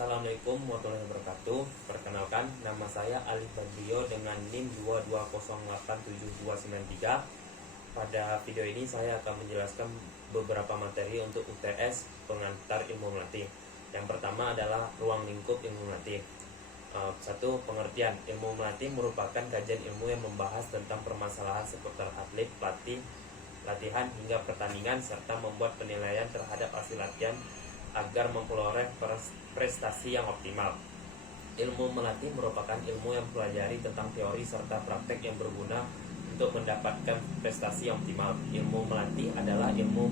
Assalamualaikum warahmatullahi wabarakatuh. Perkenalkan, nama saya Alif Badrio dengan NIM 220879293. Pada video ini saya akan menjelaskan beberapa materi untuk UTS pengantar ilmu melatih. Yang pertama adalah ruang lingkup ilmu melatih. Satu, pengertian. Ilmu melatih merupakan kajian ilmu yang membahas tentang permasalahan seputar atlet, pelatih, latihan hingga pertandingan, serta membuat penilaian terhadap hasil latihan agar memperoleh prestasi yang optimal. Ilmu melatih merupakan ilmu yang mempelajari tentang teori serta praktek yang berguna untuk mendapatkan prestasi yang optimal. Ilmu melatih adalah ilmu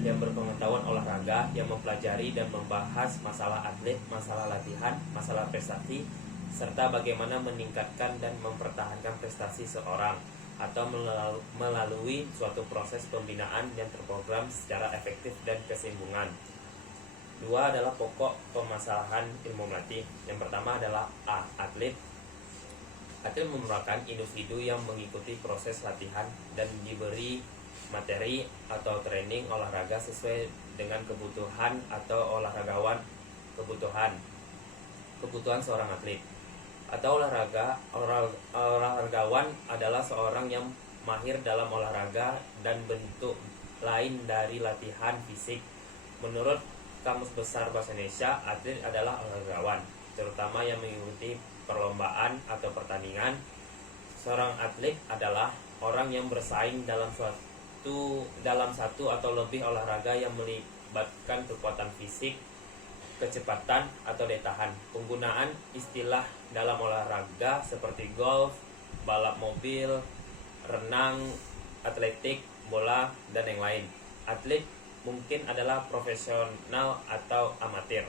yang berpengetahuan olahraga yang mempelajari dan membahas masalah atlet, masalah latihan, masalah prestasi, serta bagaimana meningkatkan dan mempertahankan prestasi seorang atau melalui suatu proses pembinaan yang terprogram secara efektif dan kesinambungan. Dua adalah pokok permasalahan ilmu melatih. Yang pertama adalah A. Atlet. Atlet merupakan individu yang mengikuti proses latihan dan diberi materi atau training olahraga sesuai dengan kebutuhan atau kebutuhan seorang atlet. Atau olahragawan adalah seorang yang mahir dalam olahraga dan bentuk lain dari latihan fisik. Menurut Kamus Besar Bahasa Indonesia, atlet adalah olahragawan, terutama yang mengikuti perlombaan atau pertandingan. Seorang atlet adalah orang yang bersaing dalam satu atau lebih olahraga yang melibatkan kekuatan fisik, kecepatan, atau daya tahan. Penggunaan istilah dalam olahraga seperti golf, balap mobil, renang, atletik, bola, dan yang lain. Atlet mungkin adalah profesional atau amatir.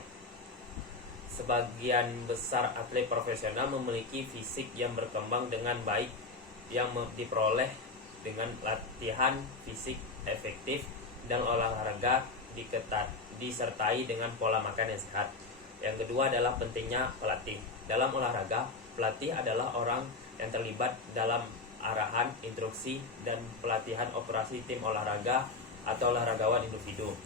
Sebagian besar atlet profesional memiliki fisik yang berkembang dengan baik yang diperoleh dengan latihan fisik efektif dan olahraga disertai dengan pola makan yang sehat. Yang kedua adalah pentingnya pelatih. Dalam olahraga, pelatih adalah orang yang terlibat dalam arahan, instruksi, dan pelatihan operasi tim olahraga atau olahragawan individu.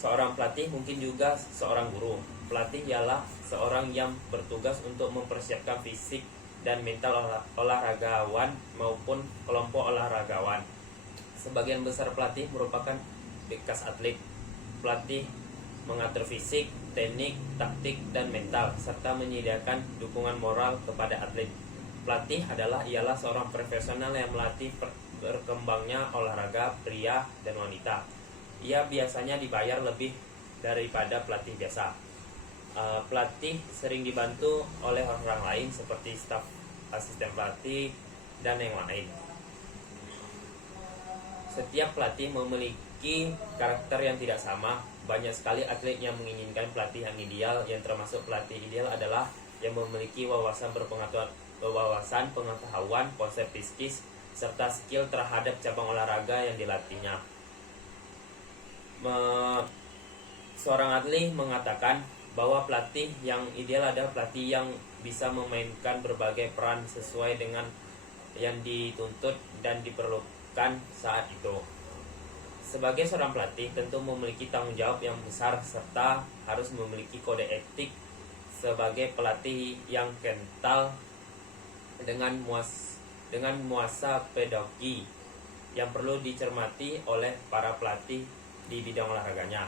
Seorang pelatih mungkin juga seorang guru. Pelatih ialah seorang yang bertugas untuk mempersiapkan fisik dan mental olahragawan maupun kelompok olahragawan. Sebagian besar pelatih merupakan bekas atlet. Pelatih mengatur fisik, teknik, taktik, dan mental, serta menyediakan dukungan moral kepada atlet. Pelatih ialah seorang profesional yang melatih berkembangnya olahraga pria dan wanita. Ia biasanya dibayar lebih daripada pelatih biasa. Pelatih sering dibantu oleh orang lain seperti staf, asisten pelatih, dan yang lain. Setiap pelatih memiliki karakter yang tidak sama. Banyak sekali atlet yang menginginkan pelatih yang ideal, yang termasuk pelatih ideal adalah yang memiliki wawasan pengetahuan, konsep psikis, serta skill terhadap cabang olahraga yang dilatihnya. Seorang atlet mengatakan bahwa pelatih yang ideal adalah pelatih yang bisa memainkan berbagai peran sesuai dengan yang dituntut dan diperlukan saat itu. Sebagai seorang pelatih tentu memiliki tanggung jawab yang besar serta harus memiliki kode etik sebagai pelatih yang kental dengan nuansa pedagogi yang perlu dicermati oleh para pelatih di bidang olahraganya.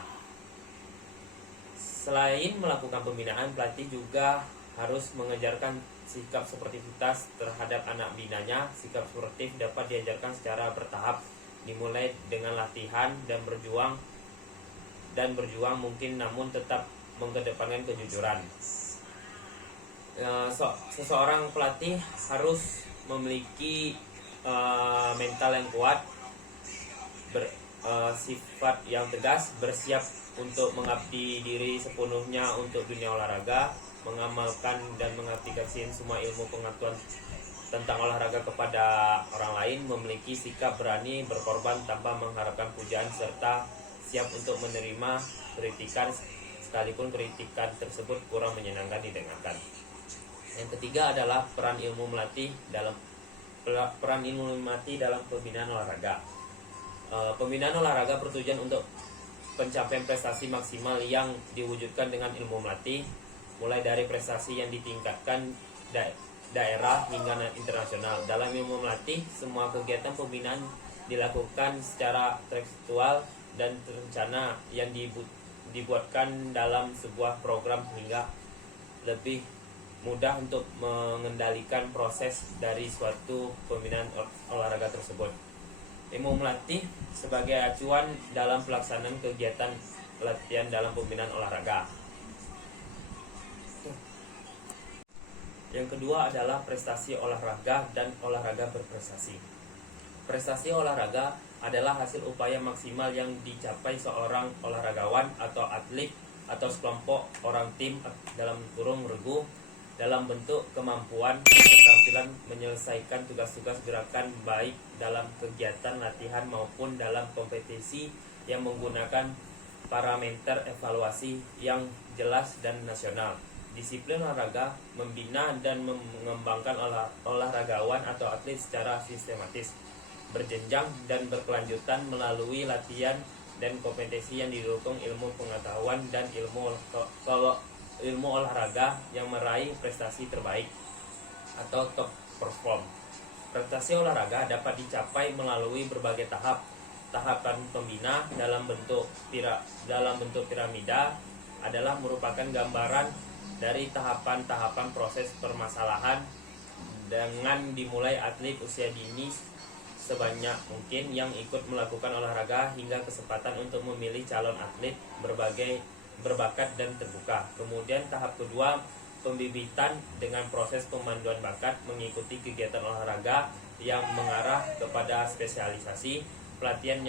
Selain melakukan pembinaan, pelatih juga harus mengajarkan sikap sportivitas terhadap anak binanya. Sikap sportif dapat diajarkan secara bertahap, dimulai dengan latihan dan berjuang mungkin, namun tetap mengedepankan kejujuran. Seseorang pelatih harus memiliki mental yang kuat, sifat yang tegas, bersiap untuk mengabdi diri sepenuhnya untuk dunia olahraga, mengamalkan dan mengaplikasikan semua ilmu pengetahuan tentang olahraga kepada orang lain, memiliki sikap berani berkorban tanpa mengharapkan pujian, serta siap untuk menerima kritikan sekalipun kritikan tersebut kurang menyenangkan didengarkan. Yang ketiga adalah peran ilmu melatih dalam pembinaan olahraga. Pembinaan olahraga bertujuan untuk pencapaian prestasi maksimal yang diwujudkan dengan ilmu melatih. mulai dari prestasi yang ditingkatkan daerah hingga internasional. Dalam ilmu melatih, semua kegiatan pembinaan dilakukan secara tekstual dan terencana yang dibuatkan dalam sebuah program hingga lebih mudah untuk mengendalikan proses dari suatu pembinaan olahraga tersebut. Ilmu melatih sebagai acuan dalam pelaksanaan kegiatan latihan dalam pembinaan olahraga. Yang kedua adalah prestasi olahraga dan olahraga berprestasi. Prestasi olahraga adalah hasil upaya maksimal yang dicapai seorang olahragawan atau atlet atau sekelompok orang tim dalam kurung regu dalam bentuk kemampuan keterampilan menyelesaikan tugas-tugas gerakan baik dalam kegiatan latihan maupun dalam kompetisi yang menggunakan parameter evaluasi yang jelas dan nasional. Disiplin olahraga membina dan mengembangkan olahragawan atau atlet secara sistematis, berjenjang dan berkelanjutan melalui latihan dan kompetisi yang didukung ilmu pengetahuan dan ilmu olahraga yang meraih prestasi terbaik atau top perform. Prestasi olahraga dapat dicapai melalui berbagai tahapan pembina dalam bentuk piramida adalah merupakan gambaran dari tahapan-tahapan proses permasalahan dengan dimulai atlet usia dini sebanyak mungkin yang ikut melakukan olahraga hingga kesempatan untuk memilih calon atlet berbakat dan terbuka. Kemudian tahap kedua, pembibitan dengan proses pemanduan bakat mengikuti kegiatan olahraga yang mengarah kepada spesialisasi, pelatihan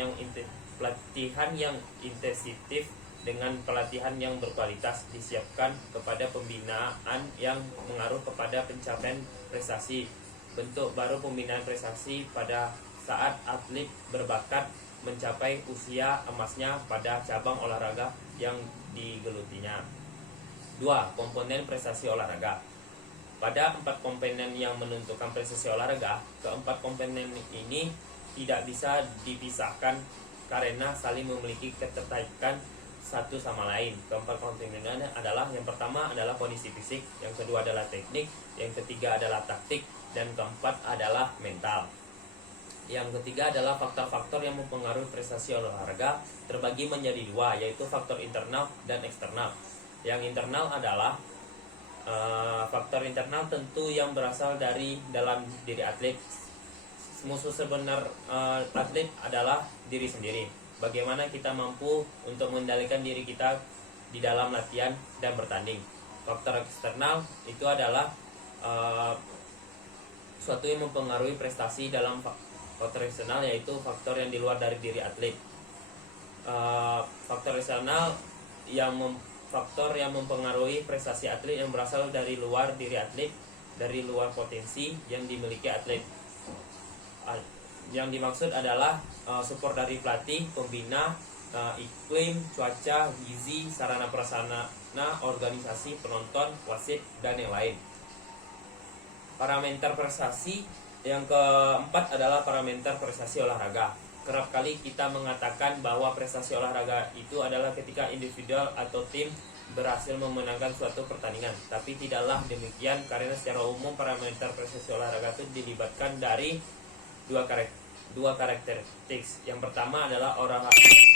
yang intensif dengan pelatihan yang berkualitas disiapkan kepada pembinaan yang mengaruh kepada pencapaian prestasi. Bentuk baru pembinaan prestasi pada saat atlet berbakat mencapai usia emasnya pada cabang olahraga yang digelutinya. 2. Komponen prestasi olahraga. Pada 4 komponen yang menentukan prestasi olahraga, keempat komponen ini tidak bisa dipisahkan karena saling memiliki keterkaitan satu sama lain. Keempat komponennya adalah, yang pertama adalah kondisi fisik, yang kedua adalah teknik, yang ketiga adalah taktik, dan keempat adalah mental. Yang ketiga adalah faktor-faktor yang mempengaruhi prestasi olahraga terbagi menjadi dua, yaitu faktor internal dan eksternal. Yang internal adalah faktor internal tentu yang berasal dari dalam diri atlet. Musuh sebenar atlet adalah diri sendiri. Bagaimana kita mampu untuk mengendalikan diri kita di dalam latihan dan bertanding. Faktor eksternal itu adalah suatu yang mempengaruhi prestasi dalam faktor eksternal, yaitu faktor yang di luar dari diri atlet. Faktor eksternal faktor yang mempengaruhi prestasi atlet yang berasal dari luar diri atlet, dari luar potensi yang dimiliki atlet. Yang dimaksud adalah support dari pelatih, pembina, iklim, cuaca, gizi, sarana prasarana, organisasi, penonton, wasit, dan yang lain. Parameter prestasi yang keempat adalah parameter prestasi olahraga. Kerap kali kita mengatakan bahwa prestasi olahraga itu adalah ketika individual atau tim berhasil memenangkan suatu pertandingan. Tapi tidaklah demikian, karena secara umum parameter prestasi olahraga itu dilibatkan dari dua karakteristik. Yang pertama adalah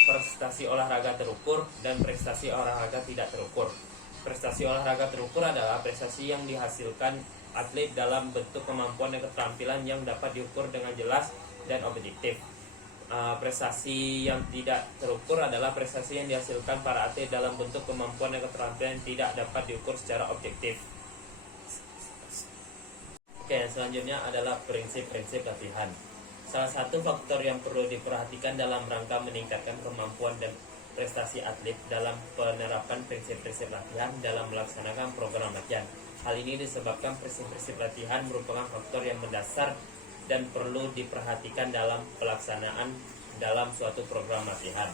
prestasi olahraga terukur dan prestasi olahraga tidak terukur. Prestasi olahraga terukur adalah prestasi yang dihasilkan atlet dalam bentuk kemampuan dan keterampilan yang dapat diukur dengan jelas dan objektif. Prestasi yang tidak terukur adalah prestasi yang dihasilkan para atlet dalam bentuk kemampuan dan keterampilan yang tidak dapat diukur secara objektif. Oke, selanjutnya adalah prinsip-prinsip latihan. Salah satu faktor yang perlu diperhatikan dalam rangka meningkatkan kemampuan dan prestasi atlet dalam penerapan prinsip-prinsip latihan dalam melaksanakan program latihan. Hal ini disebabkan prinsip-prinsip latihan merupakan faktor yang mendasar dan perlu diperhatikan dalam pelaksanaan dalam suatu program latihan.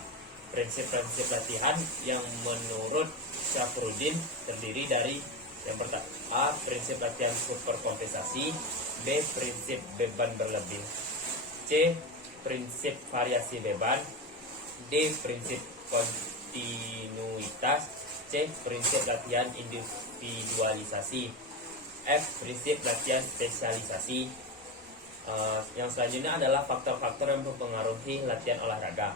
Prinsip-prinsip latihan yang menurut Syafruddin terdiri dari yang pertama, A. Prinsip latihan superkompensasi, B. Prinsip beban berlebih, C. Prinsip variasi beban, D. Prinsip kontinuitas, C. Prinsip latihan individualisasi. F. Prinsip latihan spesialisasi. Yang selanjutnya adalah faktor-faktor yang mempengaruhi latihan olahraga.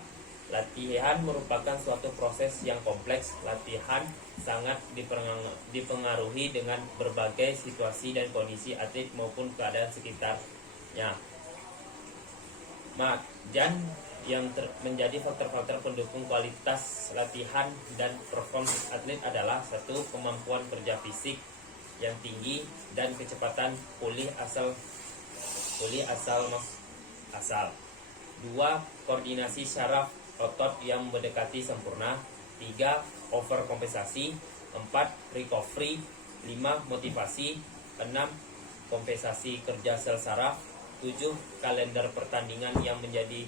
Latihan merupakan suatu proses yang kompleks. Latihan sangat dipengaruhi dengan berbagai situasi dan kondisi atlet maupun keadaan sekitarnya. Dan yang menjadi faktor-faktor pendukung kualitas latihan dan performance atlet adalah: 1. Kemampuan kerja fisik yang tinggi dan kecepatan pulih asal. 2. Koordinasi syaraf otot yang mendekati sempurna. 3. Overkompensasi. 4. Recovery. 5. Motivasi. 6. Kompensasi kerja sel saraf. 7. Kalender pertandingan yang menjadi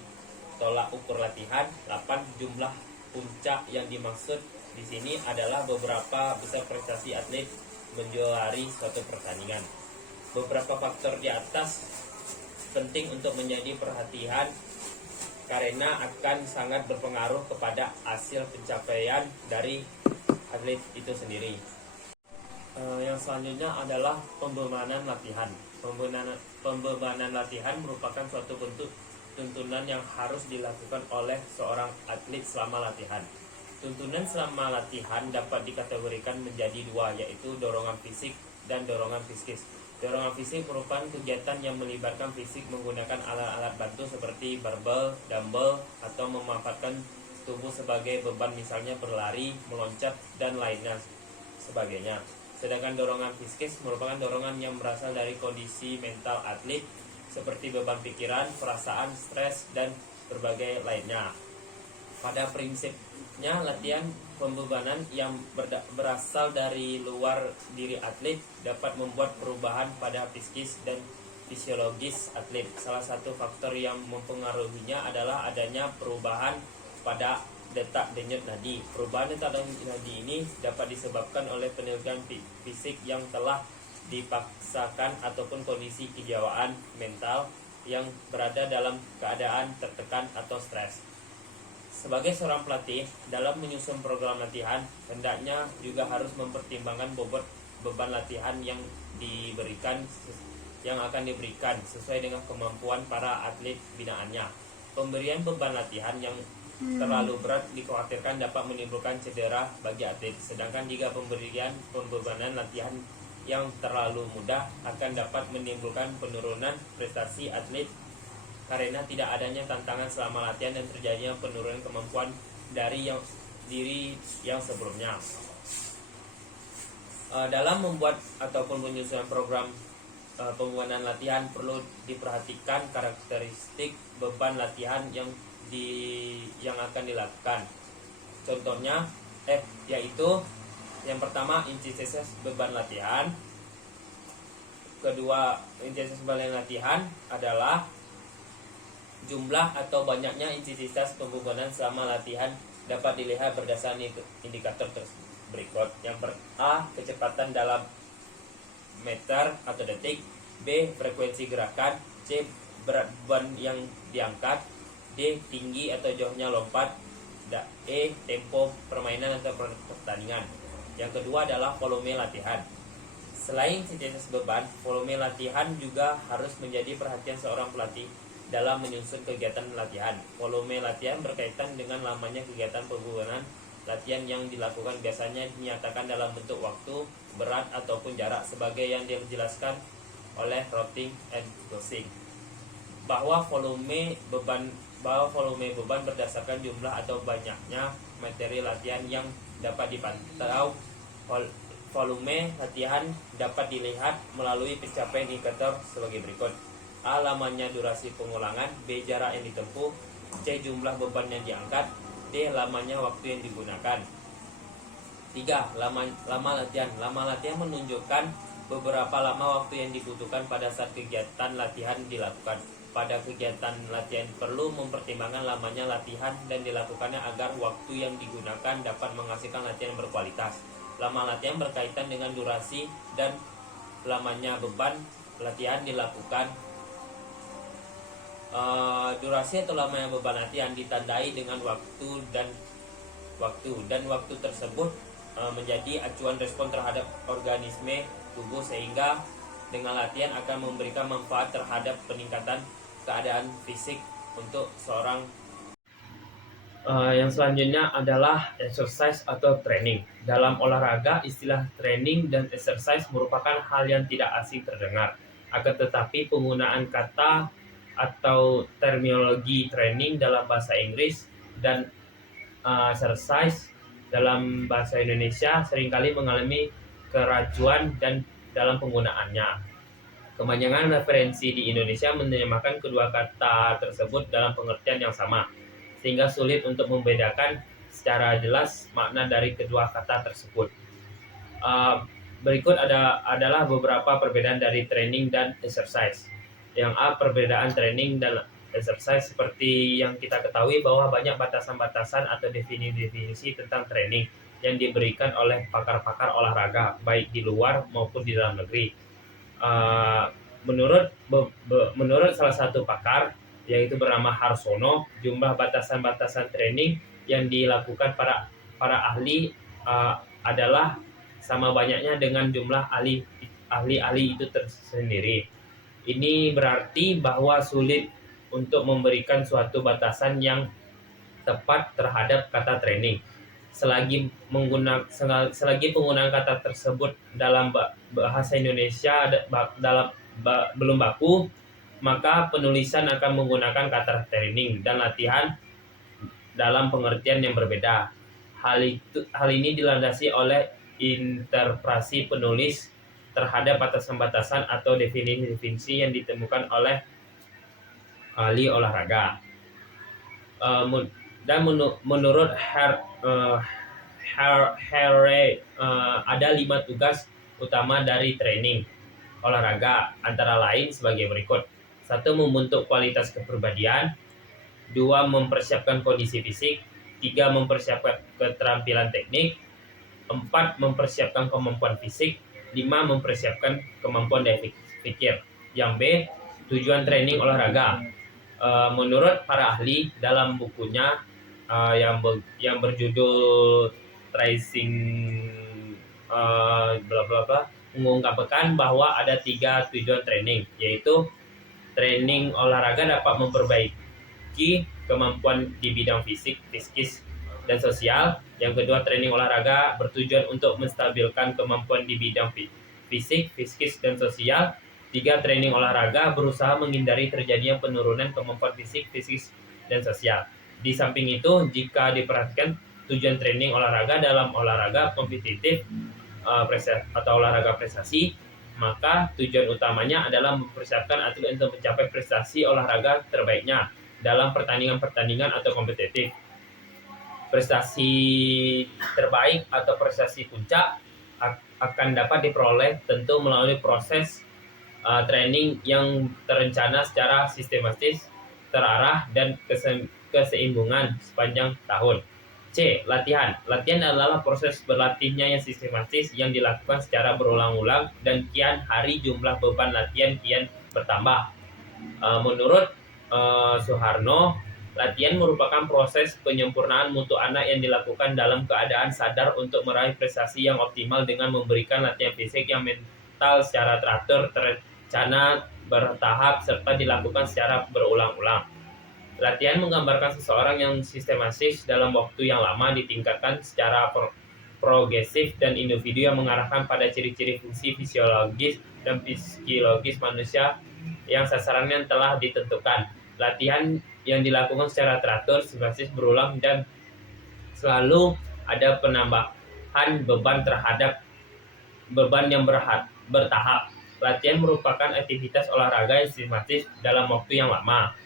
tolak ukur latihan. 8. Jumlah puncak yang dimaksud di sini adalah beberapa besar prestasi atlet menjuari suatu pertandingan. Beberapa faktor di atas penting untuk menjadi perhatian karena akan sangat berpengaruh kepada hasil pencapaian dari atlet itu sendiri. Yang selanjutnya adalah pembebanan latihan. Pembebanan latihan merupakan suatu bentuk tuntunan yang harus dilakukan oleh seorang atlet selama latihan. Tuntunan selama latihan dapat dikategorikan menjadi dua, yaitu dorongan fisik dan dorongan psikis. Dorongan fisik merupakan kegiatan yang melibatkan fisik menggunakan alat-alat bantu seperti barbel, dumbbell, atau memanfaatkan tubuh sebagai beban, misalnya berlari, meloncat, dan lainnya sebagainya. Sedangkan dorongan psikis merupakan dorongan yang berasal dari kondisi mental atlet seperti beban pikiran, perasaan, stres, dan berbagai lainnya. Pada prinsipnya, latihan pembebanan yang berasal dari luar diri atlet dapat membuat perubahan pada psikis dan fisiologis atlet. Salah satu faktor yang mempengaruhinya adalah adanya perubahan pada detak denyut nadi. Perubahan detak denyut nadi ini dapat disebabkan oleh penelitian fisik yang telah dipaksakan ataupun kondisi kejiwaan mental yang berada dalam keadaan tertekan atau stres. Sebagai seorang pelatih, dalam menyusun program latihan, hendaknya juga harus mempertimbangkan bobot beban latihan yang akan diberikan sesuai dengan kemampuan para atlet binaannya. Pemberian beban latihan yang terlalu berat dikhawatirkan dapat menimbulkan cedera bagi atlet. Sedangkan jika pemberian pembebanan latihan yang terlalu mudah akan dapat menimbulkan penurunan prestasi atlet karena tidak adanya tantangan selama latihan dan terjadinya penurunan kemampuan dari diri yang sebelumnya. Dalam membuat ataupun menyusun program pembebanan latihan perlu diperhatikan karakteristik beban latihan yang akan dilakukan. Contohnya yaitu yang pertama, intensitas beban latihan. Kedua, intensitas beban latihan adalah jumlah atau banyaknya intensitas pembebanan selama latihan dapat dilihat berdasarkan indikator berikut. Yang A, kecepatan dalam meter atau detik. B, frekuensi gerakan. C, berat beban yang diangkat. D, tinggi atau jauhnya lompat. E, tempo permainan atau pertandingan. Yang kedua adalah volume latihan. Selain intensitas beban, volume latihan juga harus menjadi perhatian seorang pelatih dalam menyusun kegiatan latihan. Volume latihan berkaitan dengan lamanya kegiatan pembebanan latihan yang dilakukan, biasanya dinyatakan dalam bentuk waktu, berat, ataupun jarak, sebagai yang dijelaskan oleh Rotting and Gosing. Bahwa volume beban berdasarkan jumlah atau banyaknya materi latihan yang dapat dipantau. Volume latihan dapat dilihat melalui pencapaian indikator sebagai berikut. A, lamanya durasi pengulangan. B, jarak yang ditempuh. C, jumlah beban yang diangkat. D, lamanya waktu yang digunakan. 3. Lama latihan. Lama latihan menunjukkan beberapa lama waktu yang dibutuhkan pada saat kegiatan latihan dilakukan. Pada kegiatan latihan perlu mempertimbangkan lamanya latihan dan dilakukannya agar waktu yang digunakan dapat menghasilkan latihan yang berkualitas. Lama latihan berkaitan dengan durasi dan lamanya beban latihan dilakukan. Durasi atau lamanya beban latihan ditandai dengan waktu dan waktu tersebut menjadi acuan respon terhadap organisme tubuh, sehingga dengan latihan akan memberikan manfaat terhadap peningkatan keadaan fisik untuk seorang. Yang selanjutnya adalah exercise atau training. Dalam olahraga, istilah training dan exercise merupakan hal yang tidak asing terdengar. Akan tetapi penggunaan kata atau terminologi training dalam bahasa Inggris dan exercise dalam bahasa Indonesia seringkali mengalami keracuan dan dalam penggunaannya. Kebanyakan referensi di Indonesia menerjemahkan kedua kata tersebut dalam pengertian yang sama, sehingga sulit untuk membedakan secara jelas makna dari kedua kata tersebut. Berikut adalah beberapa perbedaan dari training dan exercise. Yang A, perbedaan training dan exercise. Seperti yang kita ketahui bahwa banyak batasan-batasan atau definisi tentang training yang diberikan oleh pakar-pakar olahraga, baik di luar maupun di dalam negeri. Menurut salah satu pakar, yaitu bernama Harsono, jumlah batasan-batasan training yang dilakukan para ahli adalah sama banyaknya dengan jumlah ahli itu tersendiri. Ini berarti bahwa sulit untuk memberikan suatu batasan yang tepat terhadap kata training. Selagi penggunaan kata tersebut dalam bahasa Indonesia belum baku, maka penulisan akan menggunakan kata training dan latihan dalam pengertian yang berbeda. Hal ini dilandasi oleh interpretasi penulis terhadap batasan-batasan atau definisi yang ditemukan oleh ahli olahraga. Dan menurut Harry, ada 5 tugas utama dari training olahraga, antara lain sebagai berikut. 1. Membentuk kualitas kepribadian. 2. Mempersiapkan kondisi fisik. 3. Mempersiapkan keterampilan teknik. 4. Mempersiapkan kemampuan fisik. 5. Mempersiapkan kemampuan daya pikir. Yang B, tujuan training olahraga. Menurut para ahli dalam bukunya yang berjudul Tracing bla bla bla, mengungkapkan bahwa ada 3 tujuan training, yaitu training olahraga dapat memperbaiki kemampuan di bidang fisik, psikis, dan sosial. Yang kedua, training olahraga bertujuan untuk menstabilkan kemampuan di bidang fisik, psikis, dan sosial. 3. Training olahraga berusaha menghindari terjadinya penurunan kemampuan fisik, psikis, dan sosial. Di samping itu, jika diperhatikan tujuan training olahraga dalam olahraga kompetitif atau olahraga prestasi, maka tujuan utamanya adalah mempersiapkan atlet untuk mencapai prestasi olahraga terbaiknya dalam pertandingan-pertandingan atau kompetitif. Prestasi terbaik atau prestasi puncak akan dapat diperoleh tentu melalui proses training yang terencana secara sistematis, terarah, dan keseimbangan sepanjang tahun. C. Latihan. Latihan adalah proses berlatihnya yang sistematis yang dilakukan secara berulang-ulang dan kian hari jumlah beban latihan kian bertambah. Menurut Suharno, latihan merupakan proses penyempurnaan mutu anak yang dilakukan dalam keadaan sadar untuk meraih prestasi yang optimal dengan memberikan latihan fisik yang mental secara teratur, terencana, bertahap, serta dilakukan secara berulang-ulang. Latihan menggambarkan seseorang yang sistematis dalam waktu yang lama, ditingkatkan secara progresif, dan individu yang mengarahkan pada ciri-ciri fungsi fisiologis dan psikologis manusia yang sasarannya telah ditentukan. Latihan yang dilakukan secara teratur, sistematis, berulang, dan selalu ada penambahan beban yang bertahap. Latihan merupakan aktivitas olahraga yang sistematis dalam waktu yang lama.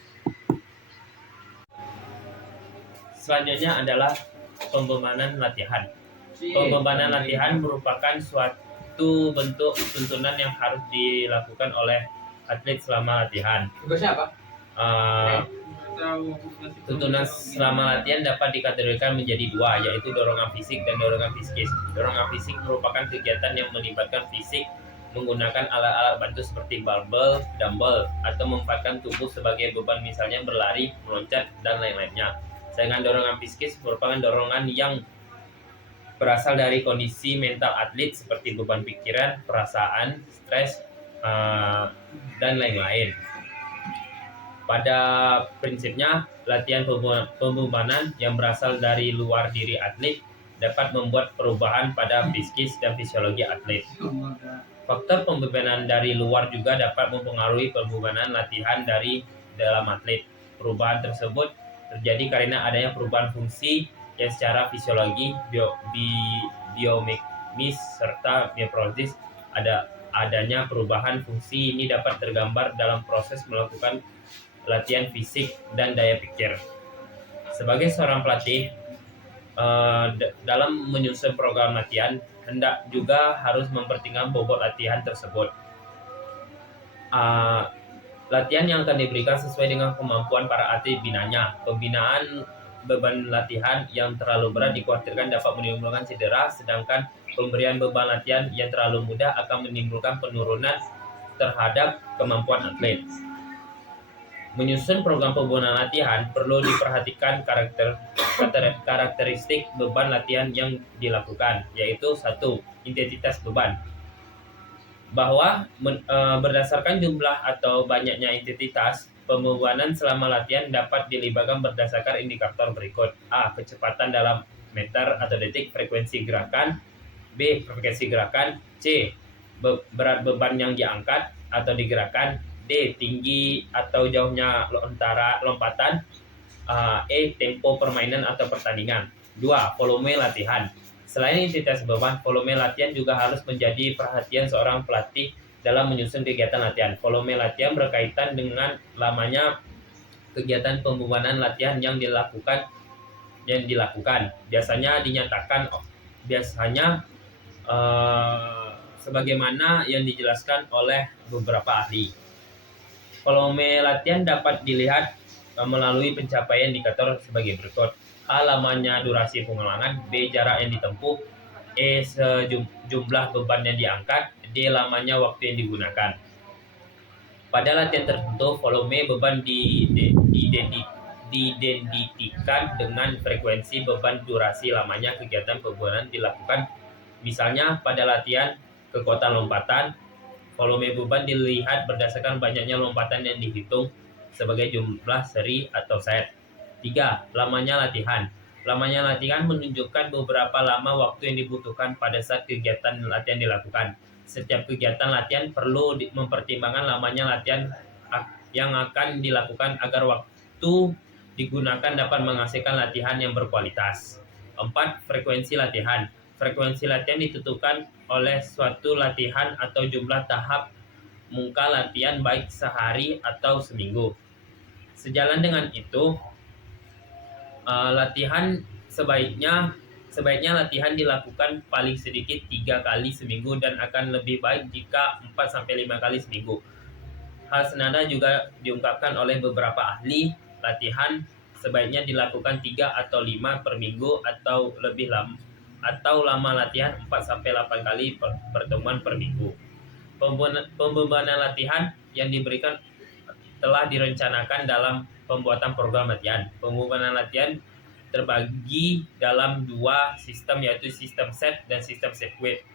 Selanjutnya adalah pembebanan latihan. Pembebanan latihan merupakan suatu bentuk tuntunan yang harus dilakukan oleh atlet selama latihan. Tuntunan selama latihan dapat dikategorikan menjadi 2, yaitu dorongan fisik dan dorongan psikis. Dorongan fisik merupakan kegiatan yang melibatkan fisik menggunakan alat-alat bantu seperti barbel, dumbbell, atau memanfaatkan tubuh sebagai beban, misalnya berlari, meloncat, dan lain-lainnya. Sedangkan dorongan psikis merupakan dorongan yang berasal dari kondisi mental atlet seperti beban pikiran, perasaan, stres, dan lain-lain. Pada prinsipnya, latihan pembebanan yang berasal dari luar diri atlet dapat membuat perubahan pada psikis dan fisiologi atlet. Faktor pembebanan dari luar juga dapat mempengaruhi pembebanan latihan dari dalam atlet. Perubahan tersebut terjadi karena adanya perubahan fungsi yang secara fisiologi, biomekanis, serta neurologis. Adanya perubahan fungsi ini dapat tergambar dalam proses melakukan latihan fisik dan daya pikir. Sebagai seorang pelatih, dalam menyusun program latihan, hendak juga harus mempertimbangkan bobot latihan tersebut. Latihan yang akan diberikan sesuai dengan kemampuan para atlet binanya. Pembinaan beban latihan yang terlalu berat dikhawatirkan dapat menimbulkan cedera, sedangkan pemberian beban latihan yang terlalu mudah akan menimbulkan penurunan terhadap kemampuan atlet. Menyusun program pembebanan latihan perlu diperhatikan karakteristik beban latihan yang dilakukan, yaitu 1. Intensitas beban. Bahwa berdasarkan jumlah atau banyaknya intensitas, pembebanan selama latihan dapat dilibatkan berdasarkan indikator berikut. A. Kecepatan dalam meter atau detik, frekuensi gerakan. B. Frekuensi gerakan. C. Berat beban yang diangkat atau digerakkan. D. Tinggi atau jauhnya lompatan. E. Tempo permainan atau pertandingan. 2. Volume latihan. Selain intensitas beban, volume latihan juga harus menjadi perhatian seorang pelatih dalam menyusun kegiatan latihan. Volume latihan berkaitan dengan lamanya kegiatan pembebanan latihan yang dilakukan. Biasanya dinyatakan sebagaimana yang dijelaskan oleh beberapa ahli. Volume latihan dapat dilihat melalui pencapaian indikator sebagai berikut. A. Lamanya durasi pengulangan. B. Jarak yang ditempuh. E. Jumlah beban yang diangkat. D. Lamanya waktu yang digunakan. Pada latihan tertentu, volume beban diidentikan dengan frekuensi beban durasi lamanya kegiatan pembebanan dilakukan. Misalnya pada latihan kekuatan lompatan, volume beban dilihat berdasarkan banyaknya lompatan yang dihitung sebagai jumlah seri atau set. 3. Lamanya latihan. Lamanya latihan menunjukkan beberapa lama waktu yang dibutuhkan pada saat kegiatan latihan dilakukan. Setiap kegiatan latihan perlu mempertimbangkan lamanya latihan yang akan dilakukan agar waktu digunakan dapat menghasilkan latihan yang berkualitas. 4. Frekuensi latihan. Frekuensi latihan ditentukan oleh suatu latihan atau jumlah tahap muka latihan baik sehari atau seminggu. Sejalan dengan itu, sebaiknya latihan dilakukan paling sedikit 3 kali seminggu dan akan lebih baik jika 4-5 kali seminggu. Hal senada juga diungkapkan oleh beberapa ahli. Latihan sebaiknya dilakukan 3 atau 5 per minggu atau lebih lama, atau lama latihan 4-8 kali pertemuan per minggu. Pembebanan latihan yang diberikan telah direncanakan dalam pembuatan program latihan. Pembebanan latihan terbagi dalam 2 sistem, yaitu sistem set dan sistem sirkuit.